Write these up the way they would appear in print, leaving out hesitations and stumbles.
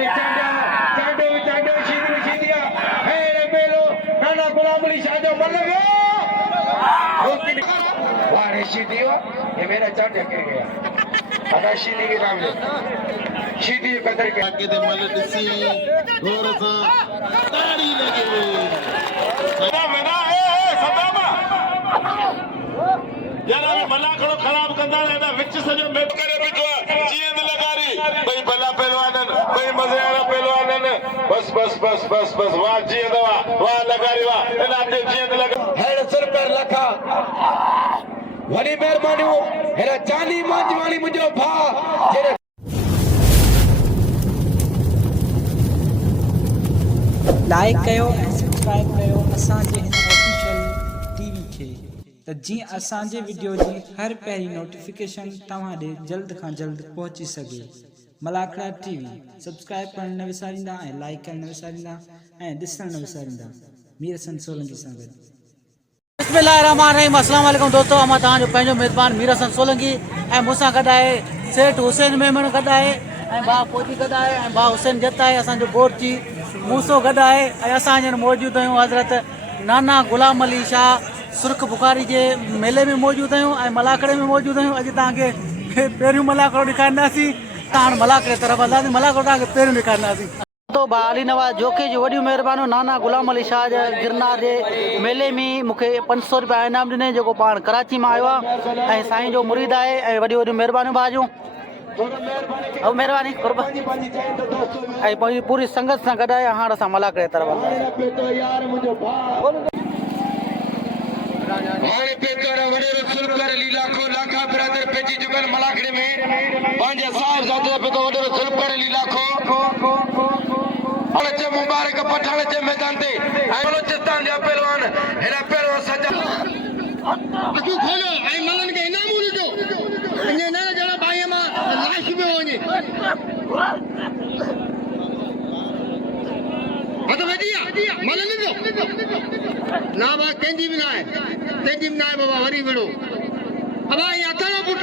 वारे चांडो शीदिया हेरे पेलो नाना गुलाम अली शाह जो मल गयो वारे शीदियो ये मेरा चांडो के गया अदा शीदी के नाम ले शीदी कदर के दे मल दिसी गौर सा ताड़ी लगे मेरा ए सदामा यार मल्ला खड़ो खराब कंदा है विच सजो में करे बिठो जींद लगारी भाई भला पहलवानन भाई मजे वाला पहलवानन बस वाह जींद वाह लगारी वाह इना ते जींद लगा हेड सर पर लखा वडी मेहरबानी हेरा चांदी मांजवानी मुझो भा जेरे लाइक कयो ऐं सब्सक्राइब कयो असांजे हिन ऑफिशियल टीवी खे त जीअं असांजे वीडियो जी हर पहिरीं नोटिफिकेशन तव्हां ॾे जल्द खां जल्द पहुची सघे मलाखड़ा टीवी सब्सक्राइब करणु न विसारींदा ऐं लाइक करणु न विसारींदा ऐं ॾिसणु न विसारींदा मीर हसन सोलंकी सां गॾु बिस्मिल्लाहिर्रहमानिर्रहीम अस्सलाम वालेकुम दोस्तों मां तव्हांजो पंहिंजो मेज़बान मीर हसन सोलंकी ऐं मूंसां गॾु आहे सेठ हुसैन मेमण गॾु आहे ऐं भाउ फौजी गॾु आहे ऐं भाउ हुसैन जत आहे असांजो बोरची मूसो गॾु आहे ऐं असां हींअर मौजूदु आहियूं हज़रत नाना गुलाम अली शाह सुर्ख बुखारी जे मेले में मौजूदु आहियूं ऐं मलाखड़े में मौजूदु आहियूं अॼु तव्हांखे पहिरियों मलाखड़ो ॾेखारींदासीं हाणे मलाखड़े तरफ़ हलंदासीं मलाखड़ो तव्हांखे पहिरियों ॾेखारींदासीं तो भाउ अली नवाज़ जोखे जी वॾियूं महिरबानियूं नाना गुलाम अली शाह जे गिरनार जे मेले में मूंखे 500 रुपया इनाम ॾिने जेको पाण कराची मां आयो आहे ऐं साईं जो मुरीद आहे ऐं वॾियूं वॾियूं महिरबानियूं भाउ जूं महिरबानी ऐं पंहिंजी पूरी संगत सां गॾु आहे हाणे असां मलाखड़े तरफ़ हाणे पेकर वडेरो सुल्कर लीला को लाखा ब्रदर पेची चुकल मलाखड़े में पंहिंजे साहिब ज़ादे पे तो वडेरो सुल्कर लीला को हाणे मुबारक पठाण जे मैदान ते ऐं बलोचिस्तान जा पहलवान हेरा पहलवान सजा अखियूं खोलियो ऐं मलन खे इनाम ॾिजो अञा न ॼणा भाईअ मां लाश पियो वञे हथ वॼी आहे मल ॾिजो ना बा कंहिंजी बि न आहे बाबा वरी विड़ो अबा इहा अथव पुट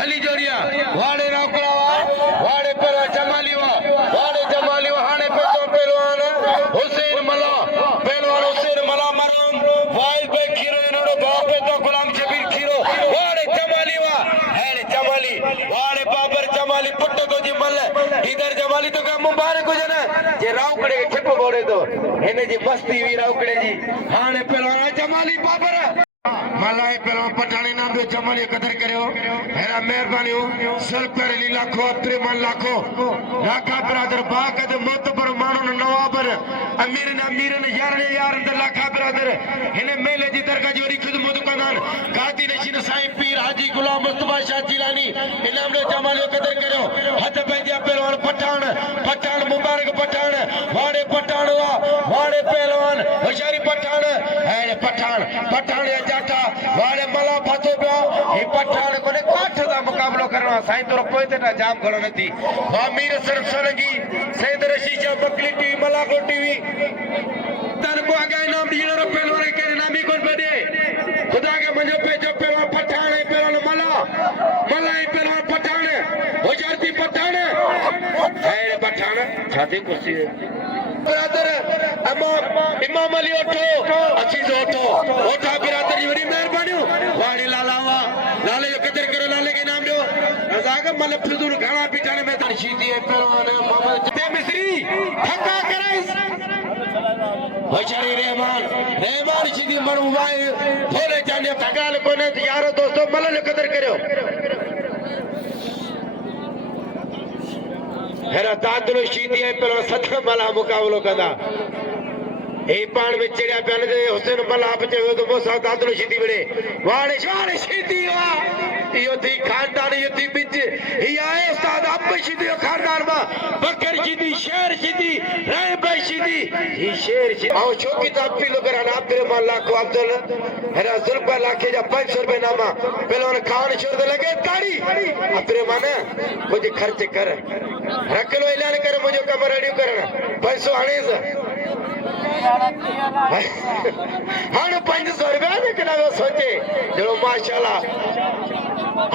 हली जोड़िया वाड़े राकड़ा वाड़े पर जमाली वाड़े हाणे पेतो पहलवान हुसैन मला मरम वाइल पे खीरो इनोड़ो बापे तो गुलाम शबीर खीरो वाड़े जमाली वाड़े बाबर जमाली पुट को जी मल इधर जमाली तो का मुबारक हो जाना जे रावकड़े के ठिप बोड़े तो हिने जी मस्ती वी रावकड़े जी हाणे पहलवान जमाली बाबर मलाए पहलवान पठाणी नाम जो जमाली कदर करियो हेरा मेहरबानियूं सरपर ली लाखो 53 लाखो लाखा ब्रदर बागद मोतबर माण्हुनि नवाबर अमीरन यारन द लाखा ब्रदर हिन मेले जी दरगाह जी वरी ख़िदमत कंदा गादी नशीन साईं पीर हाजी गुलाम मुस्तफा शाह जिलानी इनाम जो जमाली कदर करियो हथ पंहिंजा पहलवान पठाण मुबारक पठाण वाड़े पहलवान होशियारी पठाण या जाटा वाड़े मला फातो पियो ही पठाण कोने काठ दा मुकाबलो करणो साईं तोरो कोई ते ना जाम घणो नथी मीर सरफ सोलंकी सैयद रशीद शाह बकली टीवी मलाको टीवी तन को आगे इनाम ॾियणो रो पहलवान के इनामी कोन पे दे खुदा के मुंहिंजो पेजो पहलवान पठाण ऐं पहलवान मला ऐं पहलवान पठाण होशियारी पठाण ऐं पठाण छाती कुर्सी ब्रदर इमाम अली असीज ओठा ब्रदर जी वरी मेहरबानियूं वाड़ी लाले जो कदर करो लाले के नाम जो रज़ाक मल फिजूर घणा पिटाने में शीदी पहलवान मोहम्मद ते मिस्री ठका करे होशियारी रहमान शीदी मणु वाए थोड़े जाने ठगाल कोने यारो दोस्तों मल जो कदर करियो हेरा दादलो शीदी पहलवान सत मला मुकाबलो कंदा ए पाण में चिड़िया पिया ने हुसैन मला आप चयो तो मोसा दादलो शीदी बड़े वाड़े शीदी वा यो थी खानदान यो थी बिच ही आए उस्ताद अब शीदी खानदान मा बकर शीदी शेर शीदी रहबे शीदी ही शेर शीदी आओ छोकी ताप पी लो करा आप तेरे मान लाखो अब्दुल हेरा जुल्फा लाखे जा 500 रुपए नामा पहलवान खान छोड़ दे लगे ताड़ी तेरे माने मुझे खर्च कर रख लो ऐलान कर मुझे कमर रेडी करना पैसो आने से हाँ 500 रुपया लेकिन अगर सोचे जो माशाल्लाह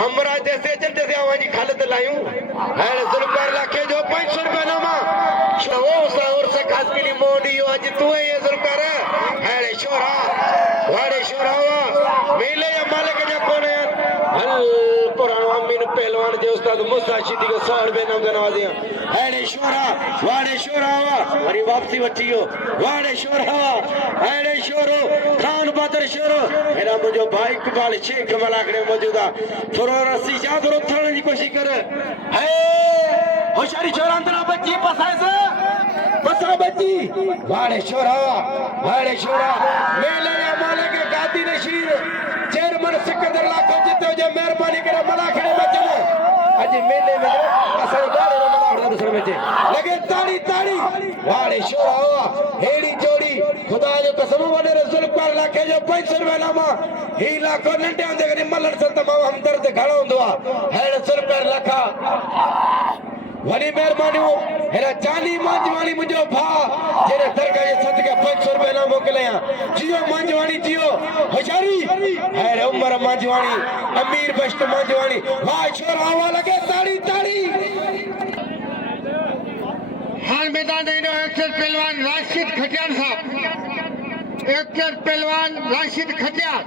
हमरा जैसे चलते से आवाजी खालत लायूं है जुल्फकार लाखे जो 500 रुपया नामा वो और से खास के लिए मोदी आज तू है ये जुल्फकार है शोरा वाड़े शोरा हुआ मेले या मालिक जो कौन है हल पुरानो अमीन पहलवान जो उस्ताद मूसा शिदी को 100 रुपया नाम नवाजिया है शोरा वाड़े शोरा हुआ वरी वापसी वठियो वाड़े शोरा हुआ है शोरो खान बहादुर शोरो मेरा मुझे भाई इकबाल शेख मलाकड़े मौजूदा थोरो रस्सी चादर उठाने की कोशिश कर है होशियारी छोरा अंदर बच्ची पसाए से पसा बच्ची वाड़े शोरा मेले या माले के गादी नशीर चेयरमैन सिकंदर लाखों जिते जो मेहरबानी करे मलाखड़े बचन आज मेले में असल गाड़े में मलाखड़ा दूसरे में लगे ताड़ी ताड़ी वाड़े शोरा हेड़ी जोड़ी खुदा जो कसम वने रसूल पर लाखे जो 500 रुपया नामा ही लाखों नंटे आंदे करी मलन संत मावा हमदर्द घणो हुंदो है रसूल पर लाखा वरी मेहरबानी हेरा जानी मांजवानी मुझो भा जेरे दरगाह जे सदके 500 रुपया ना मोकलिया जियो मांजवानी जियो होशियारी है उमर मांजवानी अमीर बश्त मांजवानी वाह छोरा हवा लगे ताड़ी ताड़ी हाल मैदान में एक्टर पहलवान राशिद खटियार साहब एक्टर पहलवान राशिद खटियार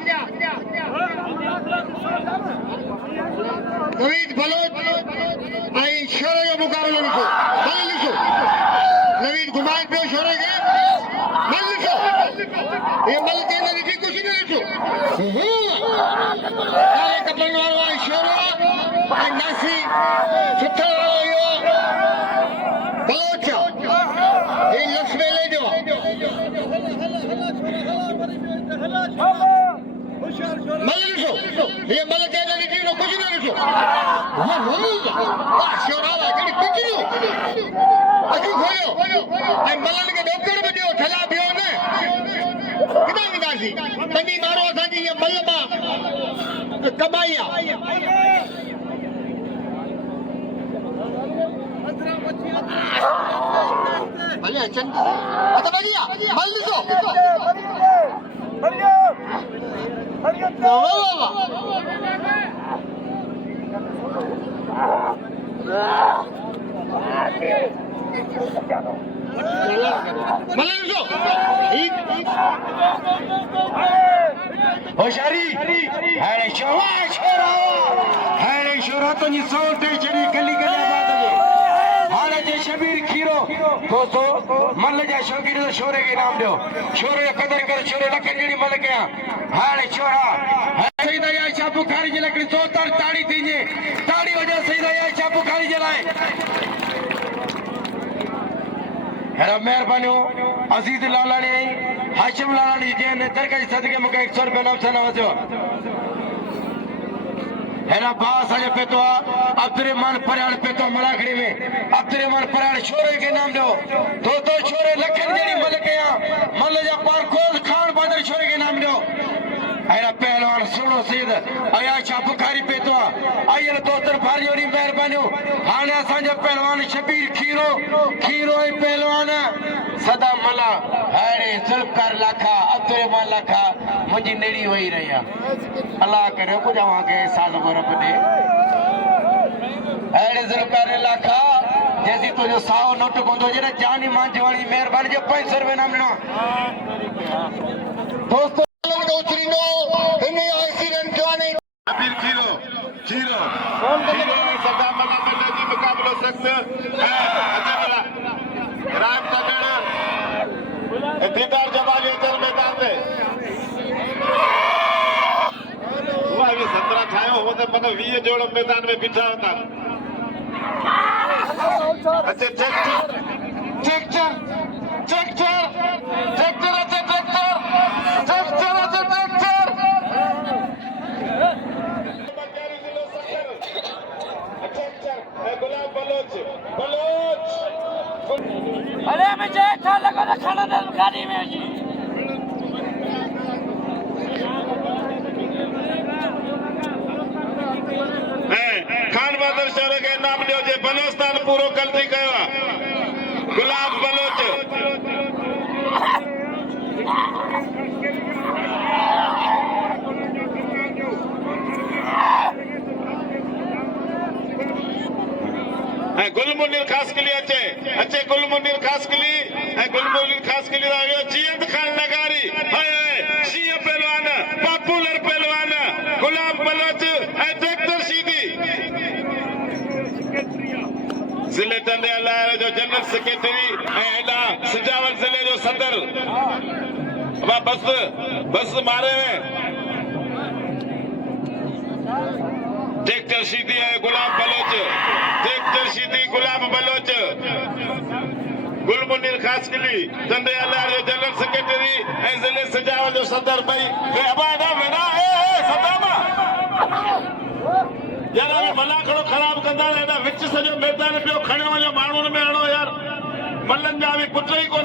नवीद बलोच आई शोरे जो मुकाबलो लिखो भले लिखो नवीद घुमाए पे शोरे के मल लिखो ये मल के अंदर लिखी कुछ नहीं लिखो सारे कपड़न वालो आई शोरा आई नासी सुथरा वालो यो बलोचा ये लक्ष्मी ले जो मल लिखो ये मल के अंदर लिखी कुछ नहीं लिखो शोरा वाला कुछ नहीं अखी खोलो ऐं मलन के डॉक्टर बजो ठला पियो न किदा विदासी तनी मारो असांजी ये मल मां कमाईया भले अचन अच्छा बढ़िया मल ॾिसो होशियारी है शोरा तो नहीं सौ टे चढ़ी गली गली बात है हाले जे शबीर खीरो दोस्तों मल जा शौकीन तो शोरे के नाम दो शोरे कदर कर शोरे लखन जड़ी मल गया हाले शोरा है सही दया शाह बुखारी जे लकड़ी तो ताड़ी थीजे ताड़ी वजह सही दया शाह बुखारी जलाए हेरा मेहरबानी अजीज लालानी हाशिम लालानी जैन दरगाह सदके मुके 100 रुपया नवसा नवाजो हेरा बास अजे पेतो अब्दुर्रहमान पराण पेतो मलाखड़ी में अब्दुर्रहमान पराण छोरे के नाम दो तो छोरे लखन जड़ी मल गया मल जा पार खोल खान बहादुर छोरे के नाम दो हेरा पहलवान सुनो सीध अया शाह बुखारी पेतो आयल दोतर भारियोनी मेहरबानी हाने असांजो पहलवान शबीर खीरो ऐं पहलवान सदा मला हाणे जुल्फकार लाखा अब्दुर्रहमान लाखा मुंहिंजी नेड़ी वही रही अल्लाह करे कुछ के साल को रब दे हाणे जुल्फकार लाखा जैसी तुझो साओ नोट कोंदो जरा जानी मांजवानी मेहरबानी जो 500 रुपया नाम ॾिनो दोस्तों शबीर खीरो सदा मना मना जी मुकाबलो सख्त राम तगड़ दीदार जमाली चल मैदान में वो अभी 17 ठायो हो तो मतलब 20 जोड़ मैदान में बिठा होता अच्छा ट्रैक्टर गुलाब बलोच अरे मुझे अच्छा लगा ना खाना दे गाड़ी में जी खान बहादुर शहर के नाम ॾियो जे बलोचिस्तान पूरो कल्टी कयो आहे गुलाब बलोच गुल मुनीर ख़ास के लिए अचे गुल मुनीर ख़ास के लिए गुल मुनीर ख़ास के लिए आयो जीअत खान लगारी हाय शीह पहलवान पॉपुलर पहलवान गुलाम बलोच ट्रैक्टर सीधी जिले टंडे अलायर जो जनरल सेक्रेटरी एडा सजावल जिले जो सदर बस मारे ट्रैक्टर सीधी है गुलाम बलोच ट्रैक्टर सीधी गुलाम बलोच गुल मुनीर ख़ास के लिए टंडे अलायर जो जनरल सेक्रेटरी जिले सजावल जो सदर भाई अबादा वेना सदामा यार अभी मल्ला खड़ो खराब कंदा रहना विच सजो मैदान पियो खणे वञो माण्हुनि में हणो यार मल्लनि जा बि पुट ई कोन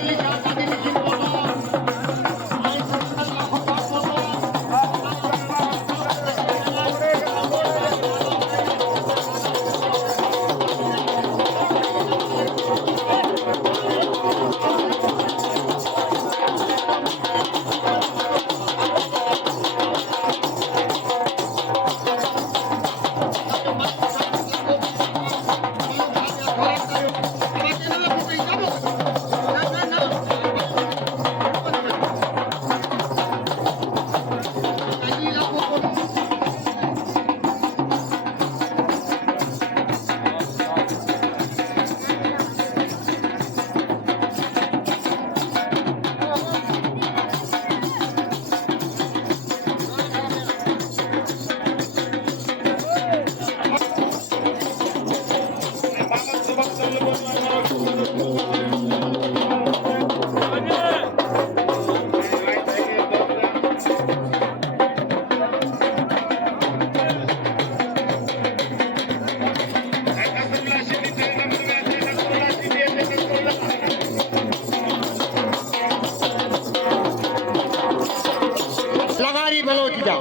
लगारी बलोच जा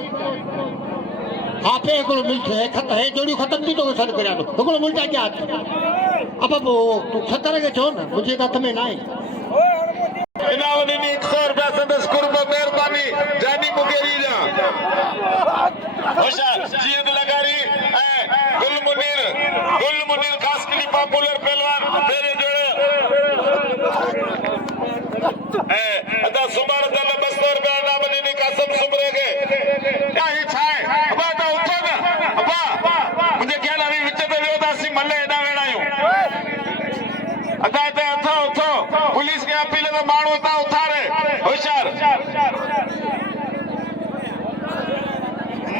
आपे हिकिड़ो मिल्ट है जोड़ियूं ख़तम थी तोखे सॾु करियां थो हिकिड़ो मिल्ट अॻियां अच अब तूं 70 खे चओ न मुंहिंजे हथ में न आहे इनाम ॾिनी 100 रुपया संदसि कुर्ब महिरबानी जानी मुकेरी जा होशियार जीअं लगारी ऐं गुल मुनीर ख़ास के लिए पॉपुलर पहलवान मेरे जोड़े ऐं अदा सुमार दल 200 रुपया इनाम ॾिनी कासम सुमरे खे क्या ही छाए अबा त उथो न अबा मुंहिंजे ख्याल में विच ते वियो तासी मल्ले एॾा वेड़ा आहियूं अदा ते उथो पुलिस खे अपील तो माण्हू हितां उथारे होशियार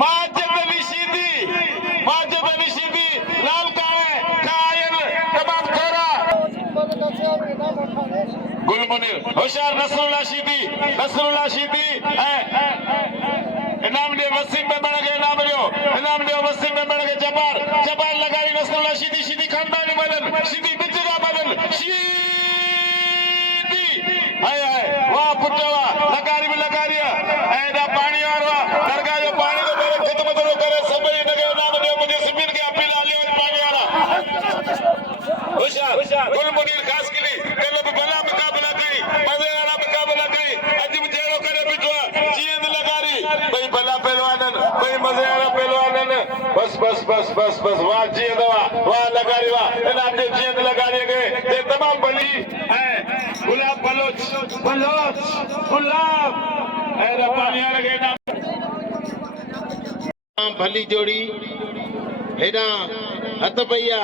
माजिद अली शीदी लाल काळे कायल तमाम थोरा गुल मुनीर होशियार नसरुल्ला शीदी इनाम दे वसीम मेमण के इनाम दियो वसीम मेमण के जबार लगाई नसरुल्ला शीदी खानदानी मदन शीदी बिजरा मदन शीदी हाय वाह पुट वाह लगारी में लगारी एडा पानी और वाह दरगाह जो पानी तो मेरे खिदमत रो करे सभई नगे इनाम दियो मुझे सिमिन के अपील आली पानी वाला होशियार गुल मुनीर ख़ास के लिए कल भी भला मुकाबला कई मजे वाला मुकाबला कई अज भी जेड़ो करे बिठो जींद लगारी भाई भला पहलवानन भाई मजे वाला पहलवानन बस वाह जींद वाह लगारी वाह इनाम दे जींद लगारी गए ये तमाम भली है गुलाब बलोच गुलाब एरा पानी वाला गए ना भली जोड़ी हेडा हथ भैया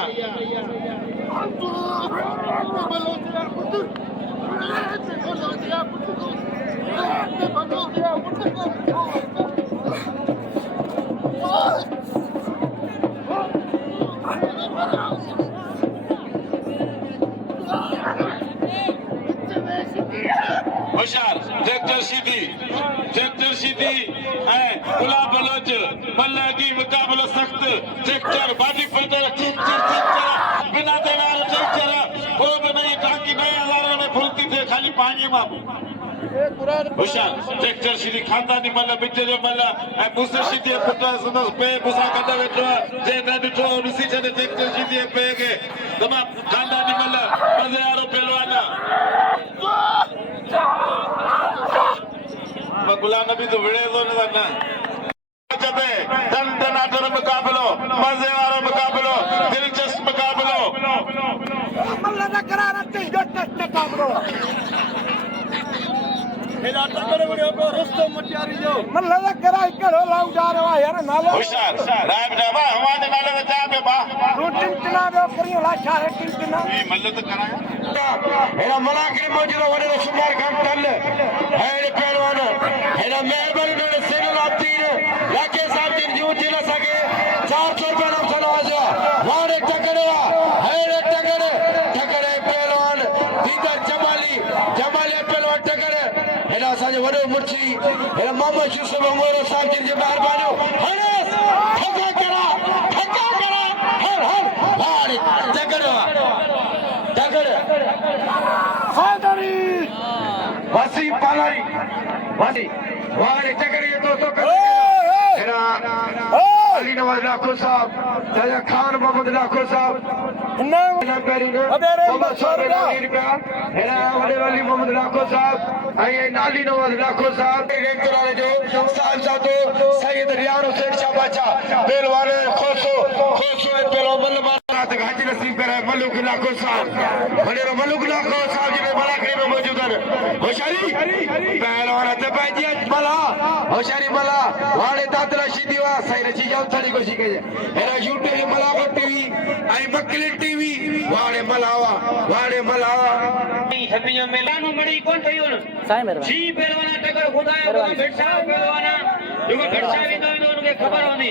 होशियार ट्रैक्टर सीधी गुलाब बलोच बल्ला की मुकाबला सख्त ट्रैक्टर बॉडी फिल्टर बिना देनार ट्रैक्टर वो भी नहीं टांकी 9000 में फुलती थे खाली पानी में होशियार ट्रैक्टर सीधी खानदानी मल्ला बिच जो मल्ला बुसर सीधी पुटा संदस पे बुसा कदा वेठो जे न ॾिठो ॾिसी छॾे ट्रैक्टर सीधी पे के तमाम खानदानी मल्ला मज़े वारो पहलवान गुलाम नबी तो विड़े तो न टन टनाटन मुकाबलो मज़े वारो मुकाबलो दिलचस्प मुकाबलो मल्ला दा करारा ते जट कामरो हेला टकरे बड़े को रस्तो मटियारी जो मल्ला दा करा इकड़ो लाउ जा रहा यार नालो होशियार राय बाबा हमारे नाले में जा पे बा तू टिंटना बे करियो लाछा रे टिंटना ये मल्ल तो कराया हेरा मलाकड़ी मौजूद वडे सुमार खान तल हेरे पहलवान हेरा मेहरबानी ने सेनल आपतीर लाके साहब दिन जू जिला सके 400 रुपए नाम सनवाजा वारे टकड़वा हेरे टकड़े पहलवान दीदार जमाली पहलवान टकड़े हेरा साजे वडो मुर्ची हेरा मोहम्मद यूसुफ उमर साहब दिन जे मेहरबानी हरस ठका करा हर वारे टकड़वा खादरी वसी पालारी वसी वारे टकरे दोस्तों हेरा अली नवाज लाखो साहब राजा खान मोहम्मद लाखो साहब नाम पेरी ने मोहम्मद सोरेन रुपया हेरा वडे वाली मोहम्मद लाखो साहब आई नाली नवाज लाखो साहब एक तरह जो साहब तो सैयद रियान हुसैन शाह बादशाह पहलवान खोसो पहलवान मल्लमान तक हाजी नसीब करे मलुक लाखो साहब बड़े मलुक लाखो साहब जी में बलाखड़ी में मौजूद है होशियारी पहलवान ते बाजी मला होशियारी मला वाड़े दादरा सीधीवा सही चीज थड़ी को सीखे हेरा यूट्यूब मला टीवी आई बकली टीवी वाड़े मलावा छपियो मेलानो मड़ी कोन थयो साईं मेहरबानी जी पहलवाना टकर खुदाया को भेटसा पहलवाना जो भेटसा विंदो उनके खबर होनी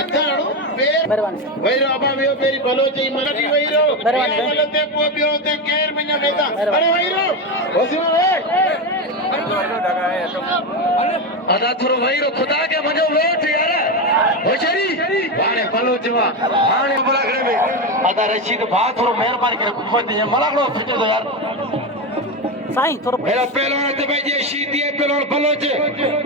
अचाणो मेहरबानी वैरो अबा वियो पेरी भलो चई मलटी वैरो मेहरबानी। मलते पो बियो ते केर मन्या बेटा अरे वैरो होसियो अदा थोरो वहीरो खुदा के मजो वेठ यार होशियारी वाड़े भलो जवा हाणे बलाखड़े में अदा रशीद भा थोरो मेहरबानी करे कुफत मलाखड़ो फिटे तो यार साईं थोरो मेरा पहलवान ते भाई ये शीदी है पहलवान बलोच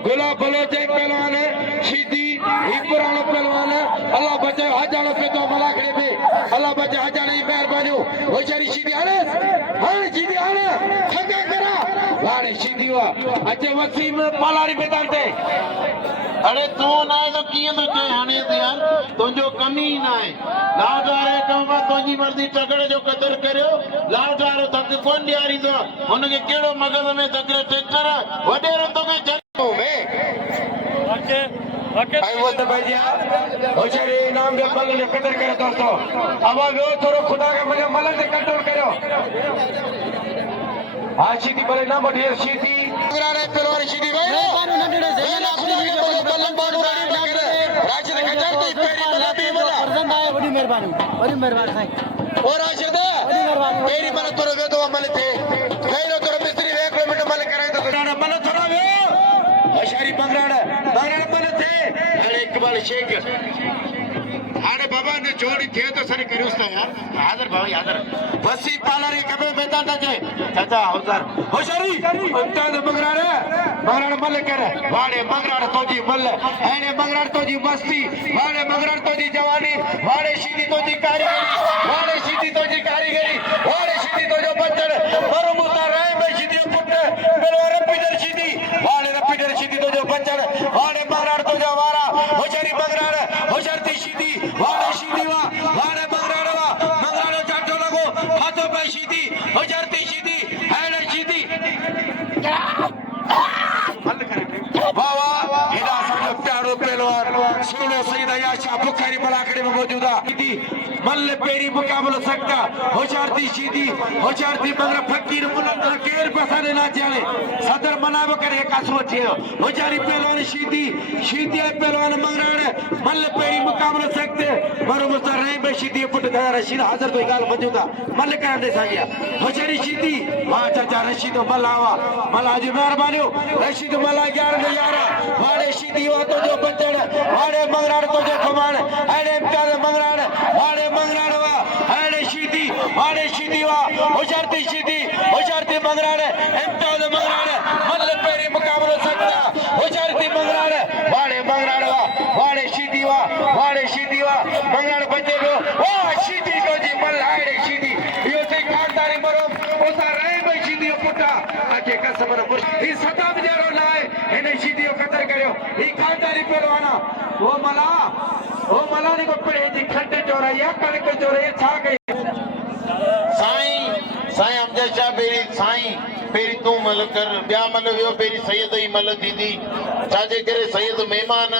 गुलाब बलोच है पहलवान है शीदी ही पुराना पहलवान है अल्लाह बचाए हजारों पे तो मलाखड़े में अल्लाह बचाए हजारों ही मेहरबानी हो होशियारी शीदी आने हाणे शीदी आने ठगा करा वाड़े शीदी हुआ अच्छे वसीम पालारी मैदान ते अरे तू ना तो किए तो चे हाने ते यार तुझो कमी ही ना है लाजवारे कमा तुझी मर्जी टकड़े जो कदर करियो लाजवारो तक कोन ॾियारी दो उनके केड़ो मगज में तकड़े ट्रैक्टर वडेरो तो के जन्मो में आई वो तो भाई जी होशियारी नाम दे बल ने कदर करे दोस्तों अब वो थोरो खुदा के मने मलन से कंट्रोल करो हाँ शीदी बड़े ना बढ़िया शीदी अगरारे पहलवान शीदी भाई मेहरबानी नंढड़े ज़मीन आपणी बल्लन बाडू राशिद खजर दी पेरी बला भी बोला फर्जंद आए बड़ी मेहरबानी साईं और राशिद बड़ी मेहरबानी पेरी मन तोरो वे तो अमल थे गैरो तोरो मिस्त्री 1 किलोमीटर मल कराए तो ना मन थोड़ा वे होशियारी बंगराड़ मन थे अरे इकबाल शेख अरे बाबा ने जोड़ी थे तो सर करियो ता यार हाजिर भाई हाजिर वसी पालारी कबे बेटा तके चाचा हौसर होशियारी उस्ताद बंगराड़ मल कर वाड़े बंगराड़ तोजी मल एने बंगराड़ तोजी मस्ती वाड़े बंगराड़ तोजी जवानी वाड़े शीदी तोजी कारीगरी वाड़े शीदी तोजी कारीगरी वाड़े शीदी तोजो बच्चन मरो मुसा राय में शीदी पुट पहलवान पीटर शीदी वाड़े पीटर शीदी तोजो बच्चन वाड़े बंगराड़ तोजो वारा होशियारी बंगराड़ होशियारी शीदी वाड़े शीदी वाड़े बंगराड़ो चाटो लगो हाथों पे शीदी होशियारी शीदी हैड शीदी वाह वाह इधर समझो प्यारो पहलवान सुनो सईद याशा बुखारी मलाखड़े में मौजूदा शीदी मल्ल पेरी मुकाबला सकता होशियारी शीदी होशियारी बंगरा फकीर मुल्क केर पसाने ना जाने सदर मनाव करे कासो थियो होशियारी पहलवान शीदी पहलवान मंगराड़ मल्ल पेरी मुकाबला सकते मरो मुस्तार रही बे शीदी पुट दादा रशीद हाजिर तो गाल मौजूदा मल्ल करने सागिया होशियारी शीदी वाह चाचा रशीद मलावा मला जी मेहरबानी रशीद मला 11 वाड़े शीदी वा तो जो बच्चन वाड़े मंगराड़ तो जो कमान अरे इम्तियाज मंगराड़ वाड़े मंगराड़ वा अरे शीदी वा होशियारी मंगराड़ इम्तियाज मंगराड़ मल्ल पेरी मुकाबला सकता होशियारी मंगराड़ वाड़े मंगराड़ वा वाड़े शीदी वा मंगराड़ बच्चे को वाह शीदी को जी मल्ल अरे शीदी यो से खानदारी मरो ओसा रहे भाई शीदी पुटा आके कसमर पुर ई सदा जरो लाए इने शीदी कदर करियो ई खानदारी पहलवाना वो मला ने को पड़े जी खड्डे चोरा या कणक चोरा छा गई छा पहिरीं साईं पहिरीं तूं मल कर ॿिया मल वियो पहिरीं सैयद ई मल थींदी छाजे करे सैयद महिमान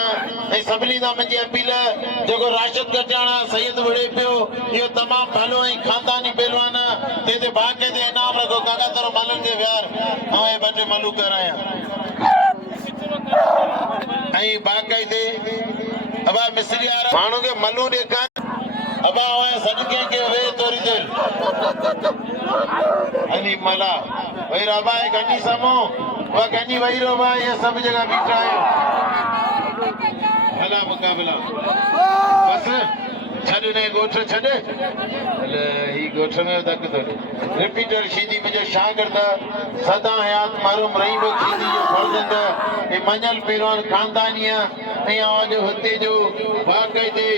ऐं सभिनी खां मुंहिंजी अपील जेको राशिद गॾियाणा सैयद विड़े पियो इहो तमामु भलो ऐं खानदानी पहलवान ते ते बाक़े ते इनाम रखो काका तोरो मलनि जे विहार ऐं ॿ टे मलू करायां ऐं बाक़ाइदे अबा मिस्री वारा माण्हू खे मलू ॾेखार अबा सदके के वे तोरी देर अली मला वही रबा है गंडी समो वा गंडी वही रबा ये सब जगह बीठा है भला मुकाबला बस छड़ने गोठ छड़े अले ही गोठ में तक तो रिपीटर सीधी मुझे शागिर्द सदा हयात मारूम रही वो सीधी जो फर्जंद ए मंजल पहलवान खानदानिया ऐं आज हुते जो बाक़ाइदे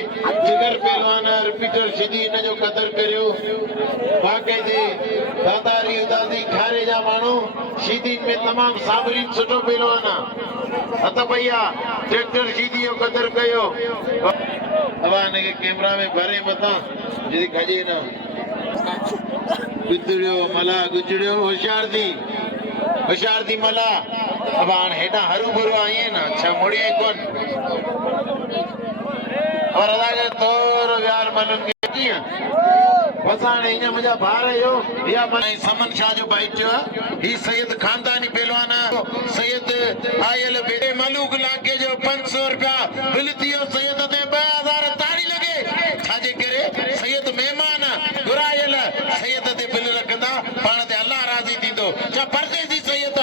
जिगर पहलवान रिपीटर सीधी इन जो कदर करियो बाक़ाइदे दादारी उदासी खारे जा माण्हू सीधी में तमाम साबरीन सुठो पहलवान हथ भैया ट्रैक्टर सीधी जो कदर कयो अब आने के कैमरा में भरे मता जी खजे ना गुजरियो मला गुजरियो होशियार थी मला अब हाणे हेॾा हरू भरू आई आहिनि ना अच्छा मुड़ी कोन और अदा तोर यार मनन के कीअं वसाणे ईअं मुंहिंजा भार आहियो या समन शाह जो भाई चयो ही सैयद खानदानी पहलवान सैयद आयल बेटे मलूक इलाके जो 500 रुपया बिल थियो सैयद ते 2000 ताड़ी लगे छाजे करे सैयद मेहमान घुरायल सैयद ते बिल रखंदा पाण ते अल्लाह राज़ी थींदो छा परदेसी सैयद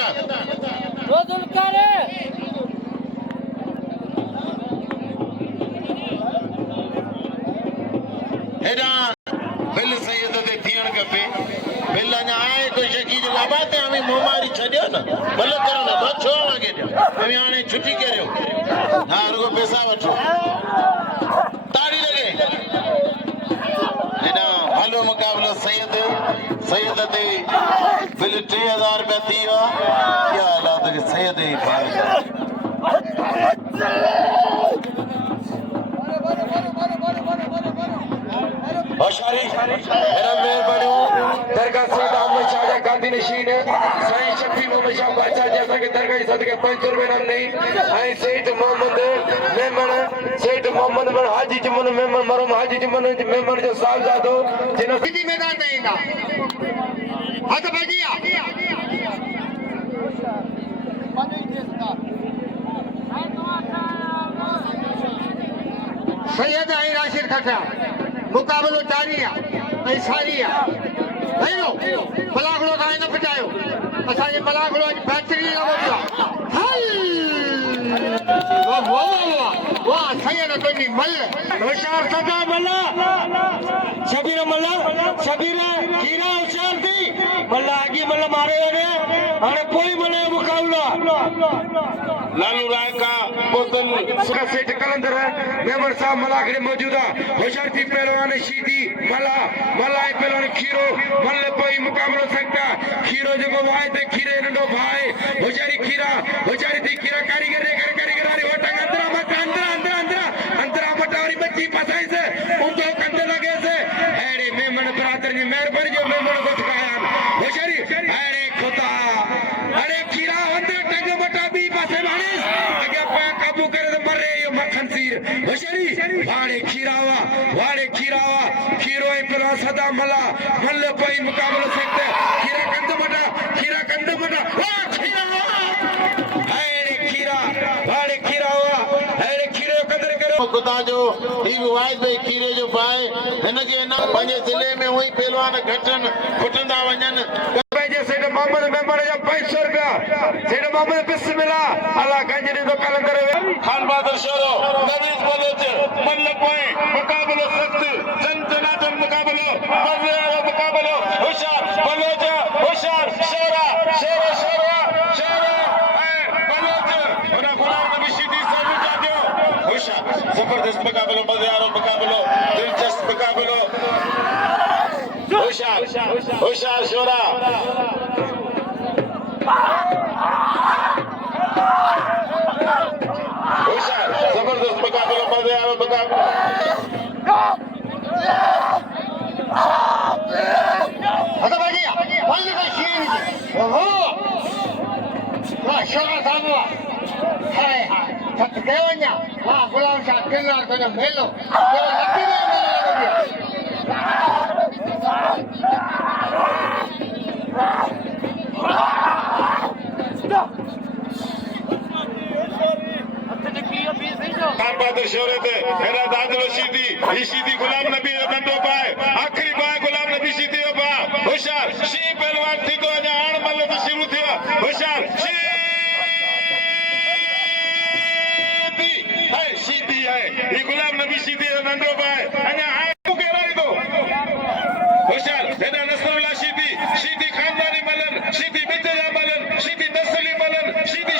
हेॾा बिल सैयद ते थियण खपे बिल अञा आहे कोई शकी जो बाबा ते हमें मोमारी छॾियो न भले करो न बस छो वागे ॾियो हमें हाणे छुट्टी करियो हा रुगो पैसा वठो ताड़ी लगे हेॾा भलो मुक़ाबिलो सैयद ते बिल 3000 रुपया थी वियो आहे या हालात खे सैयद ई पार होशियारी मेरा मेहरबानी दरगाह सैयद अहमद शाह गांधी नशीन साईं शफी मोहम्मद शाह बादशाह जैसा कि दरगाह सदके 500 रुपए नाम नहीं आई सेठ मोहम्मद मेमन सेठ मोहम्मद बन हाजी जमन मेमन मरम हाजी जमन मेमन जो साहबजादो जिन सीधी मैदान में ईंदा हथ भजिया सैयद ऐं राशिद खटा मुकाबलो जारी आहे ऐं सारी आहे भइयो मलाखड़ो खां न पिटायो असांजे मलाखड़ो अॼु बहितरीन लॻो पियो वाह सैयद तुंहिंजी मल होशियार सदा मल्ला शबीर मल्ला शबीर हीरा होशियार थी मल्ला आगी मल्ला मारे वञे हाणे पोइ मल्ला जो मुकाबलो लालू राय का बोतल सेठ कलंदर मेमन साहब मलाखड़े मौजूदा होशियार थी पहलवान शीदी मला पहलवान खीरो मल कोई मुकाबलो सकता खीरो जो वाए ते खीरे नंडो भाई होशियारी थी खीरा कारीगर वाली होटंग अंदरा मटावरी बच्ची पसाई से उनको कंधे लगे से अरे मेमन बरादर जी मेहरबानी जो मेमन को ठुकाया होशियारी अरे खुदा अरे खीरा अंदर टंग मटा भी पासे मानिस अगे पे काबू करे तो मरे यो मक्खन सीर होशियारी वाड़े खीरावा खीरो ए पहला सदा मला मल कोई मुकाबला सकते खीरा कंद मटा वाह खीरा अरे खीरा वाड़े खीरावा अरे खीरे कदर करो खुदा जो ही वाइद भाई खीरे जो पाए हिनके ना पंहिंजे जिले में वही पहलवान घटन फुटंदा वञन सेठ मोहम्मद मेमन जा 500 रुपया सेठ मोहम्मद बिस्मिल्लाह अल्लाह गंजनी तो कलंदर खान बहादुर शोरो नवीन बलोच मल्ल कोई मुकाबलो सख्त जन मुकाबलो मजे वाला मुकाबलो होशियार बलोच होशियार शोरा बलोच और गुलाम नबी सीधी सब जातियो होशियार जबरदस्त मुकाबलो मजे वाला मुकाबलो दिलचस्प मुकाबलो होशियार शोरा होशियार जबरदस्त मुकाबला मजे वाला मुकाबला हथ भजिया शोरा साहब हाय हाय सत कयो냐 वाह गुलाम शाह किरनार को मेलो तो लकी में मेलो लग गया खान बहादुर शोरे थे हेरा दादलो शीदी ई शीदी गुलाम नबी जो नंढो पाए आखिरी पाए गुलाम नबी शीदी जो पा होशियार शी पहलवान थी को अञा हाण मल तो शुरू थियो होशियार शीदी है ई गुलाम नबी शीदी जो नंढो पाए अञा हाण केराई दो होशियार हेरा नसरुल्लाह शीदी शीदी खानदानी मलन शीदी बिजया मलन शीदी नसली मलन शीदी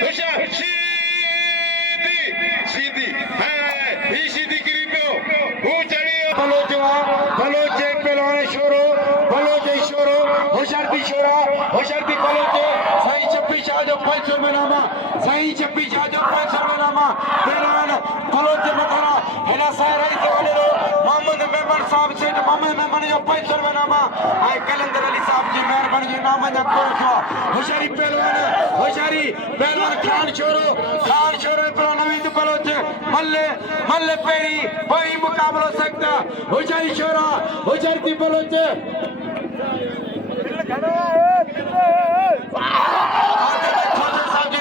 होशियार शीदी है ही शीदी गिरी पे हूं चढ़ी बलोचवा बलोच पहलवान शोरो बलोच शोरो होशियारती शोरा होशियारती बलोच साईं छप्पी शाह जो 500 में नामा साईं छप्पी शाह जो 500 में नामा पहलवान बलोच मथरा हेना सारा से वडेरो मोहम्मद मेमन साहब सेठ मोहम्मद मेमन जो 500 में नामा आई कलंदर अली साहब जी मेहरबानी जो नाम जा को रखो होशियारी पहलवान खान शोरो पहलवान नवीद बलोच मल्ले पेरी वही मुकाबला सकता होशियारी शोरा होशियारती बलोच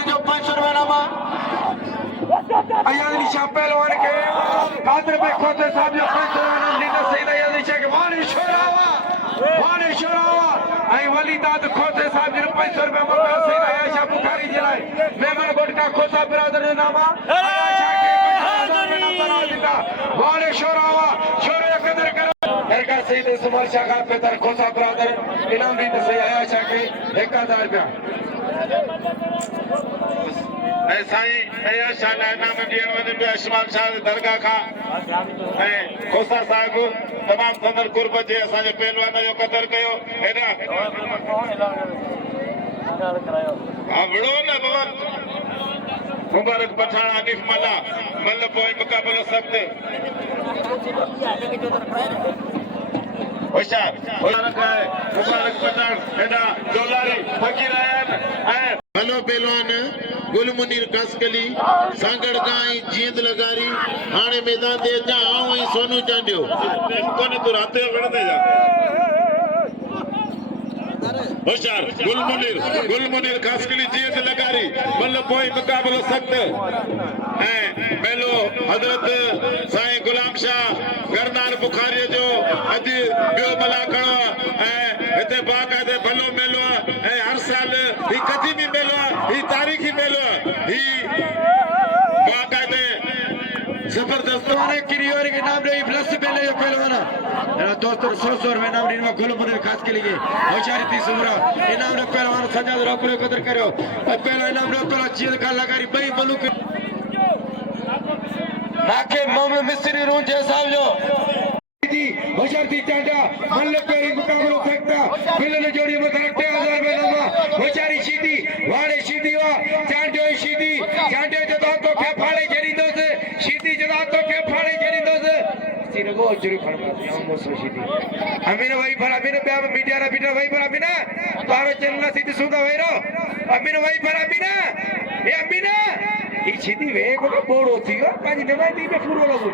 जो 500 में नामा अयाली शाह पहलवान के कादर पे खोते साहब जो 500 में नाम नीता सईद अयाली शाह के वाले शोरावा आई वली दाद खोते साहब जो 500 में मौका सईद अयाली शाह बुखारी जिलाए मेमन गोटका खोसा बिरादर ने नामा वाले शोरावा शोरे कदर करो सरकार सईद सुमर शाह का पेतर खोसा बिरादर इनाम भी सही आया शाह के 1000 रुपया साईं अया शाह नाम ॾियण वञे पियो अशमान शाह दरगाह खां ऐं खोसा साहिब तमामु संदर कुर्ब जे असांजे पहलवान जो क़दर कयो हेॾा हा विड़ो न भॻवान मुबारक पठाण हनीफ मल्ला मल पोइ मुक़ाबिलो सख़्त होशियार मुबारक पठाण हेॾा डोलारी फ़कीर आया आहिनि ऐं हेलो पहलवान गुल मुनीर कसकली सांगड़ गाई जींद लगारी हाणे मैदान दे जा आऊं ही सोनू चांडियो कोने तू रात जो वणंदे जा होशियार गुल मुनीर कसकली जींद लगारी मल पोइ मुक़ाबिलो सख़्त ऐं मेलो हज़रत साईं गुलाम शाह गरनार बुखारी जो अॼु ॿियो मलाखणो ऐं हिते बाक़ाइदे भलो मेलो आहे ऐं हर साल ही क़दीमी मेलो आहे ही तारीख़ी मेलो आहे ही बाक़ाइदे जबरदस्त वाले किरियोर के नाम रे प्लस पहले जो पहलवान दोस्तों 100 रुपए नाम रे गुल मुनीर खास के लिए होशियारी थी सुमरा इनाम रे पहलवान सजाद रोकड़े कदर करो पहला इनाम रे पहला चील का लगारी बई मलुक नाके मोहम्मद मिस्त्री रूंजे साहब जो होशियारती चांटा मल्ले पेरी मुकाबलो सकता बिलन जोड़ी में 3000 में नामा होशियारी शीदी वाड़े शीदी वा चांटे जो तो के फाड़े जरी दोस शीदी जदा तो के फाड़े जरी दोस सिर वो जुरी फरमा दिया मोसो शीदी अमीन भाई फरा अमीन पे मीडिया रा बीटा भाई फरा अमीन तारो चलना सीधी सुगा भाईरो अमीन भाई फरा अमीन ए अमीन ई शीदी वे को बोड़ो थियो पानी नवाई दी में पूरो लगो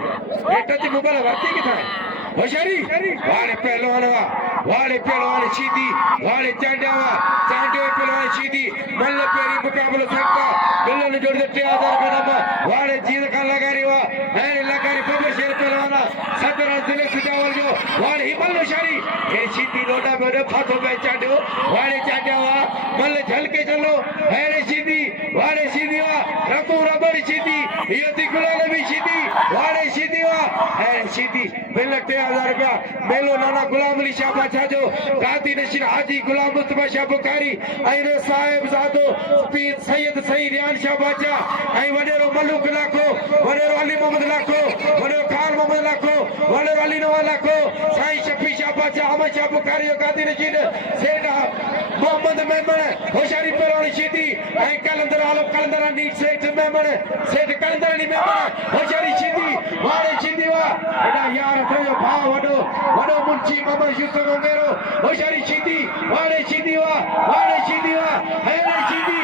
बेटा ती मोबाइल वाती की था होशियारी वाले पहलवान शीदी वाले चांटे पहलवान शीदी मल्ल पेरी मुकाबलो सकता बिल्लन जोड़ दे 3000 में नामा वाले जीत का लगारी वा है लगारी पब्लिशर पहलवान 17 जिले सुजावल जो वाले हिमल होशियारी ये शीदी लोटा में फातो पे चांटे वाले चांटे वा मल्ल झलके चलो है शीदी वाले शीदी वा रकू रबर शीदी ये तिकुला भी शीदी वाले शीदी वा है शीदी बिल्ल 3000 रुपया मेलो नाना गुलाम अली शाह बादशाह जो गादी नशीन हाजी गुलाम मुस्तफा शाह बुखारी ऐने साहिब जादो पीर सैयद सईद रियान शाह बादशाह ऐ वडेरो मलूक लाखो वडेरो अली मोहम्मद लाखो वडेरो खान मोहम्मद लाखो वडेरो अली नवाज लाखो साईं शफी शाह बादशाह अहमद शाह बुखारी जो गादी नशीन सेठ मोहम्मद मेमन होशियारी पहलवान शीदी ऐ कलंदर आलम कलंदर नी सेठ मेमन सेठ कलंदर नी मेमन होशियारी शीदी वाले शीदी वा एडा यार थयो भाव वडो मुंशी मोहम्मद यूसुफ ओंगेरो होशियारी शीदी वाले शीदी वा है शीदी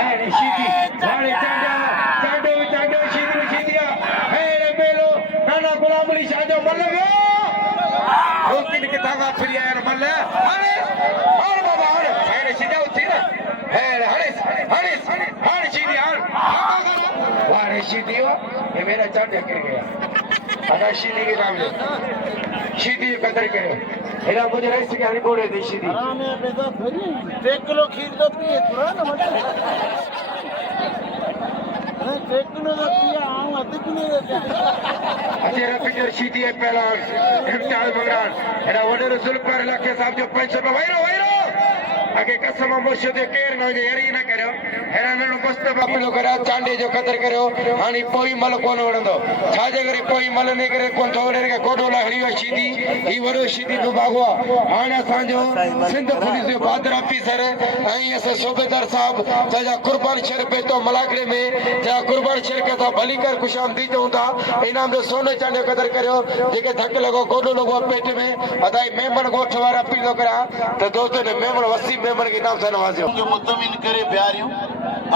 अरे शीदी वाले चांडो शीदिया अरे मेलो नाना गुलाम अली शाह जो मल्ल रोकिन के तागा फिर यार मल्ल अरे और बाबा अरे शीदा उठी ना अरे शीदी वारे शीदी ये मेरा चांडो गिर गया अदा शीदी के नाम ले शीदी कदर करो एरा मुझे रईस के हरी बोले दे शीदी 1 किलो खीर तो पिए पुराना मतलब 1 किलो तो पिया आऊं अध किलो अजय रफीकर शीदी है पहला इम्तियाज बगरान एरा वडे रसूल पर इलाके साहब जो 500 पे वैरो आगे कसम मुर्शिद केर न जे यरी न करो एरा न मस्त बापलो करा चांडे जो कदर करो हानी कोई मल कोन वणंदो छाजे करे कोई मल ने करे कोन थोड़े के कोडोला हरी शीदी ई वरो शीदी तो भागवा हाने असांजो सिंध पुलिस जो बहादुर ऑफिसर आई अस सूबेदार साहब जा कुर्बान शेर पे तो मलाकड़े में जा कुर्बान शेर के तो भली कर खुशामदी होता इनाम जो सोने चांडे कदर करो जेके धक लगो कोडो लगो पेट में अदाई मेमन गोठ वाला पीलो करा तो दोस्तों ने मेमन वसी मेमन के नाम से नवाजियो जो मुतमिन करे प्यारियों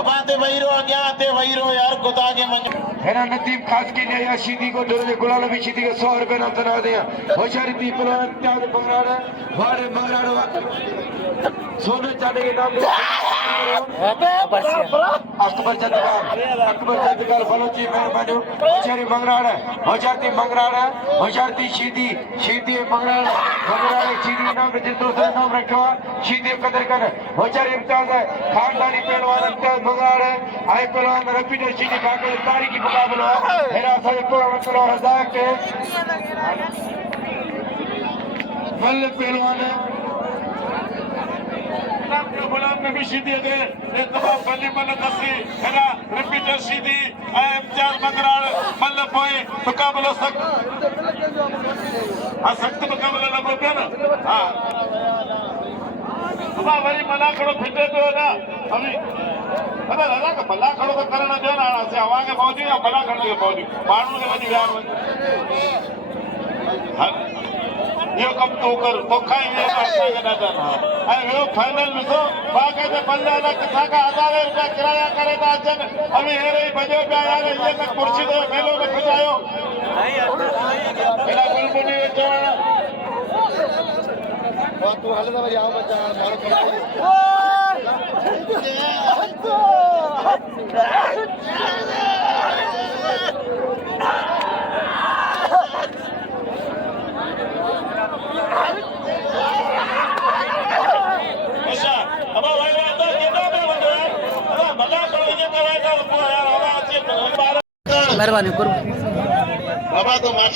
अबाते वहीरो अज्ञाते वहीरो यार खुदा के मंज हेरा नदीम खास के लिए या शीदी को डोरे गुलाल भी शीदी को 100 रुपए ना तना दे होशियारी दी पुरान त्याग बंगराड़ा वारे बंगराड़ा सोने चांदे के नाम अकबर जदगार बलोची मेहरबानी होशियारी मंगराड़ा होशियारी शीदी मंगराड़ा शीदी नाम जिस दूसरे नाम रखा शीदी कदर कर होशियारी इम्तियाज है खानदानी पहलवान इम्तियाज मंगराड़ा आए पहलवान रफीकर शीदी बाकी तारीखी मुकाबला हेरा सारे पुराना चलो रजा के मल्ल पहलवान गुलाम नबी शीदी दे तमाम बल्ली मल कसी है ना रिपीटर शीदी इम्तियाज मंगराड़ मल पोए मुकाबला सख्त मुकाबला लगो पे ना हां अब वरी मना खड़ो फिटे तो ना अभी अरे राजा का भला खड़ो तो करना जो ना से हवा के पहुंची या भला खड़ो के पहुंची मानू के वजी यार यो कम तो कर तो खाई ये करता के ना जाना अरे वो फाइनल में तो बाके से बल्ला ना कथा का 1000 रुपया किराया करेगा जन अभी हे रे बजो पे आ रहे ये तक कुर्सी दे मेलो में खजायो मेरा बुलबुली चवाना और तू हाल दा जाओ बच्चा मारो मेहरबानी बाबा तो मार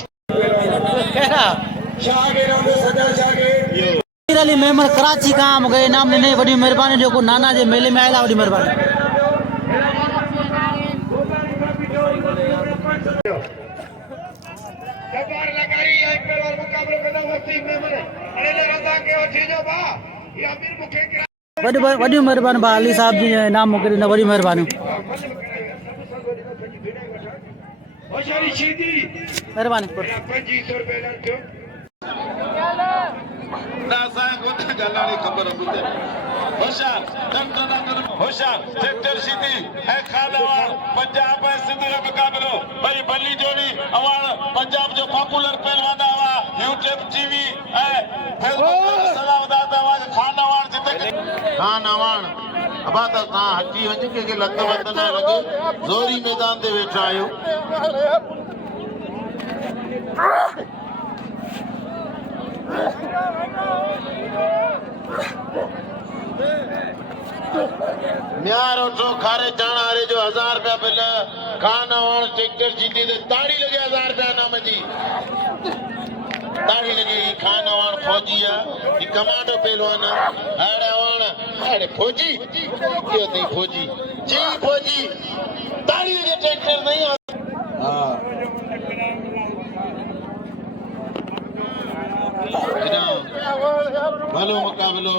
अली मेमन कराची का आम गए नाम ने बड़ी मेहरबानी जो को नाना जे मेले में आया बड़ी मेहरबानी जबार लगारी है पहलवान मुकाबले करना वसी मेमन अरे ने रजा के ओठी जो बा ये अमीर मुखे बड़ी मेहरबानी बा अली साहब जी नाम मुकरी न बड़ी मेहरबानी होशियारी शीदी मेहरबानी 2500 रुपए लंचो ना सां को गलानी खबर बुझे होशियार दंडना कर होशियार सेक्टर शीदी है खालावाड़ पंजाब है सिंध का मुकाबलो भाई बल्ली जोड़ी अवान पंजाब जो पॉपुलर पहलवान आवा यूट्यूब टीवी है फेसबुक सलावदाता आवाज खानावाड़ जिते खानावाड़ अबा तो ना हटी वञ के लत वत न लगे ज़ोरी मैदान ते वेठा आयो म्यार उठो खारे जाना रे जो 1000 रुपया बिल खानावाड़ ट्रैक्टर जीती ते ताड़ी लगे 1000 रुपया नाम जी ताड़ी लगी खानावाड़ फौजिया ई कमांडो पहलवान अरे फौजी क्यों नहीं फौजी जी फौजी ताड़ी लगे ट्रैक्टर नहीं भलो मुकाबलो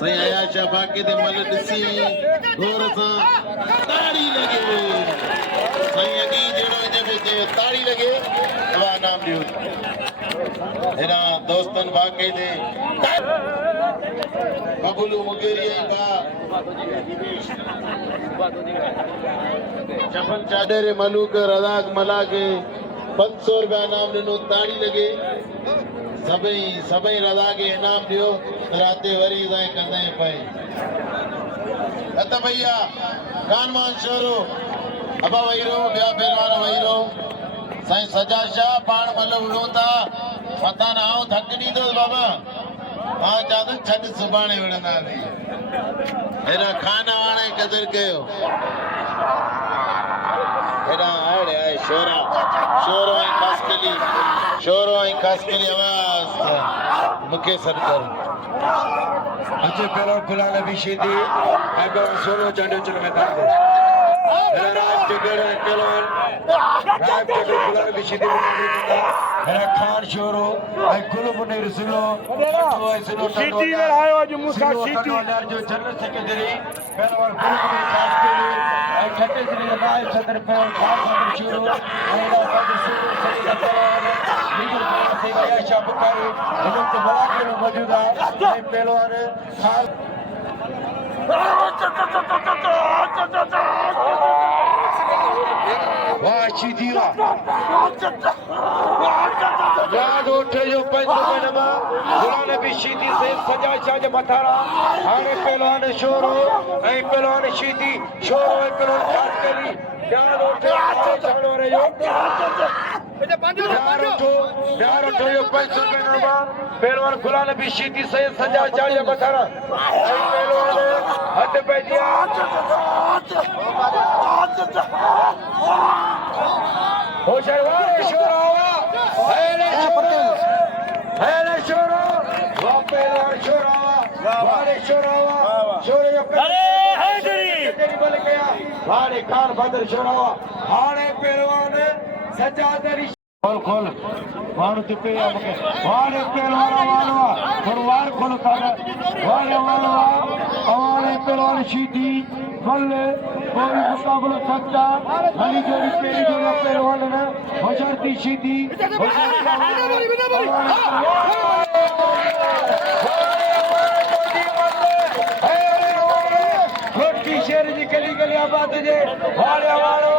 सही आया शाबाके दे मल ॾिसी गौर सां ताड़ी लगे सही अगी जड़ो जे जे ताड़ी लगे तवा नाम दियो एना दोस्तन बाके दे बबलू मुगेरी बा चपन चादर मलूक रदाक मलाके 500 रुपया नाम दिनो ताड़ी लगे सभई रदा के इनाम दियो राते वरी जाए कंदे पे अत भैया कानमान शोरो अबा वहीरो बिया पहलवान वहीरो साईं सजा शाह पाण मल उड़ोता मथा ना आऊं थक ॾींदो बाबा मां चाहतो छॾ सुभाणे विढ़ंदासीं हेॾा खाना वाणे कदर कयो हेॾा आड़े आए शोरो ऐं ख़ासकली आवाज़ मूंखे सॾु कर अचे पहिरों गुलाल बि शीदी ऐं सोनो चांडियो चल मैदान ते राज टिकड़ पहलवान राज टिकड़ गुलाल बि शीदी हेरा खान शोरो ऐं गुल मुनीर सिलो शीदी में आयो अॼु मूंसां शीदी जो जनरल सेक्रेटरी पहलवान गुल मुनीर खास के ऐं छटे श्री नायब सदर पहलवान खान शोरो ऐं सदर सुनो सही पहलवान लीडर से आयशा बुखारी हिजमत मलाके में मौजूद है पहलवान खान वाह शीदी वाह याद उठे जो 500 नमा गुलाल बि शीदी से सजा शाह जे मथारा हाणे पहलवान शोरो ऐं पहलवान शीदी शोरो ऐं पहलवान खास करी याद उठे वारे जो यार उठो जो 500 नमा पहलवान गुलाल बि शीदी से सजा शाह जे मथारा ऐं पहलवान हद पे दिया होशियार वारे शोरो हेले शोरो वाह पहलवान शोरो वारे शोरो शोरो जो अरे हैदरी तेरी बल गया वारे खान बदर शोरो हाणे पहलवान सजादरी खोल माण्हू ते पे मूंखे वारे पहलवान वारो वार खोल वारे वारो वारे पहलवान शीदी मल कोई मुकाबलो सच्चा हली जोड़ी पेरी जो पहलवान न होशियारती शीदी शेर जी गली आबाद जे वारे वारो